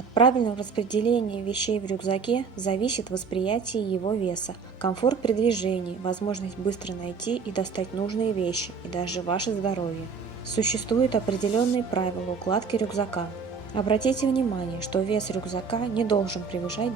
От правильного распределения вещей в рюкзаке зависит восприятие его веса, комфорт при движении, возможность быстро найти и достать нужные вещи и даже ваше здоровье. Существуют определенные правила укладки рюкзака. Обратите внимание, что вес рюкзака не должен превышать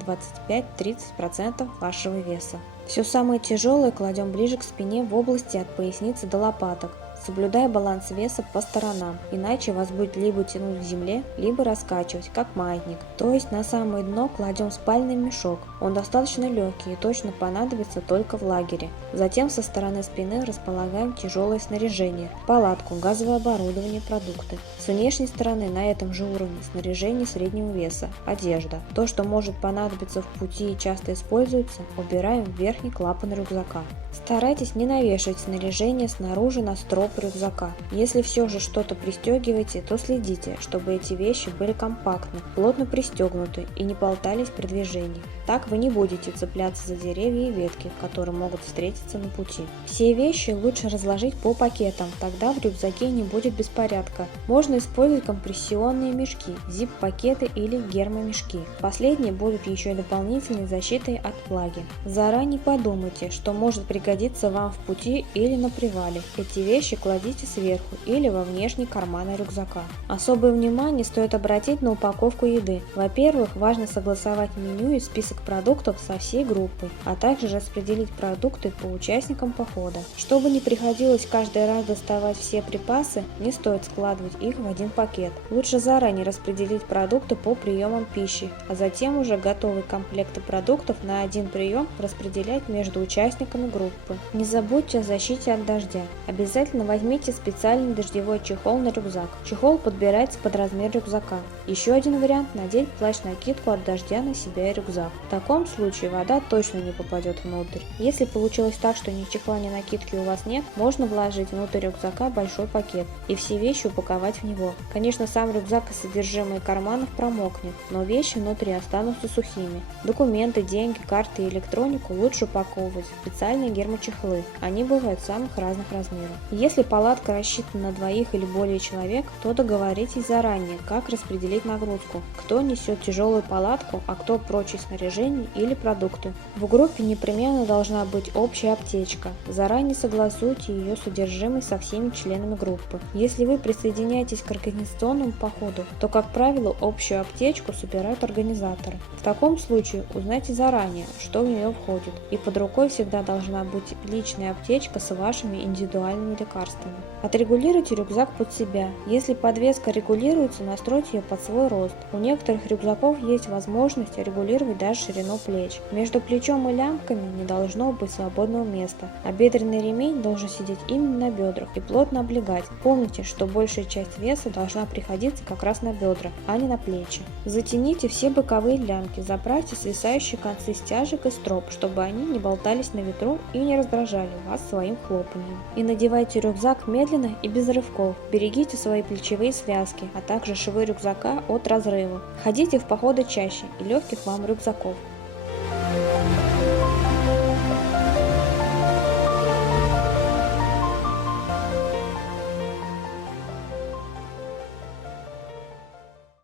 25-30% вашего веса. Все самое тяжелое кладем ближе к спине в области от поясницы до лопаток, соблюдая баланс веса по сторонам, иначе вас будет либо тянуть к земле, либо раскачивать, как маятник. То есть на самое дно кладем спальный мешок, он достаточно легкий и точно понадобится только в лагере. Затем со стороны спины располагаем тяжелое снаряжение, палатку, газовое оборудование, продукты. С внешней стороны на этом же уровне снаряжение среднего веса, одежда. То, что может понадобиться в пути и часто используется, убираем в верхний клапан рюкзака. Старайтесь не навешивать снаряжение снаружи на строп рюкзака. Если все же что-то пристегиваете, то следите, чтобы эти вещи были компактны, плотно пристегнуты и не болтались при движении. Так вы не будете цепляться за деревья и ветки, которые могут встретиться на пути. Все вещи лучше разложить по пакетам, тогда в рюкзаке не будет беспорядка. Можно использовать компрессионные мешки, зип-пакеты или гермомешки. Последние будут еще и дополнительной защитой от влаги. Заранее подумайте, что может пригодиться вам в пути или на привале. Эти вещи кладите сверху или во внешний карман рюкзака. Особое внимание стоит обратить на упаковку еды. Во-первых, важно согласовать меню и список продуктов со всей группой, а также распределить продукты по участникам похода. Чтобы не приходилось каждый раз доставать все припасы, не стоит складывать их в один пакет. Лучше заранее распределить продукты по приемам пищи, а затем уже готовые комплекты продуктов на один прием распределять между участниками группы. Не забудьте о защите от дождя. Обязательно возьмите специальный дождевой чехол на рюкзак. Чехол подбирается под размер рюкзака. Еще один вариант – надеть плащ-накидку от дождя на себя и рюкзак. В таком случае вода точно не попадет внутрь. Если получилось так, что ни чехла, ни накидки у вас нет, можно вложить внутрь рюкзака большой пакет и все вещи упаковать в него. Конечно, сам рюкзак и содержимое карманов промокнет, но вещи внутри останутся сухими. Документы, деньги, карты и электронику лучше упаковывать в специальные гермочехлы. Они бывают самых разных размеров. Если палатка рассчитана на двоих или более человек, то договоритесь заранее, как распределить нагрузку. Кто несет тяжелую палатку, а кто прочее снаряжение или продукты. В группе непременно должна быть общая аптечка. Заранее согласуйте ее содержимое со всеми членами группы. Если вы присоединяетесь к организационному походу, то, как правило, общую аптечку собирают организаторы. В таком случае узнайте заранее, что в нее входит, и под рукой всегда должна быть личная аптечка с вашими индивидуальными лекарствами. Отрегулируйте рюкзак под себя. Если подвеска регулируется, настройте ее под свой рост. У некоторых рюкзаков есть возможность регулировать даже ширину плеч. Между плечом и лямками не должно быть свободного места, а бедренный ремень должен сидеть именно на бедрах и плотно облегать. Помните, что большая часть веса должна приходиться как раз на бедра, а не на плечи. Затяните все боковые лямки, заправьте свисающие концы стяжек и строп, чтобы они не болтались на ветру и не раздражали вас своим хлопаньем. И надевайте рюкзак медленно и без рывков. Берегите свои плечевые связки, а также швы рюкзака от разрыва. Ходите в походы чаще и легких вам рюкзаков.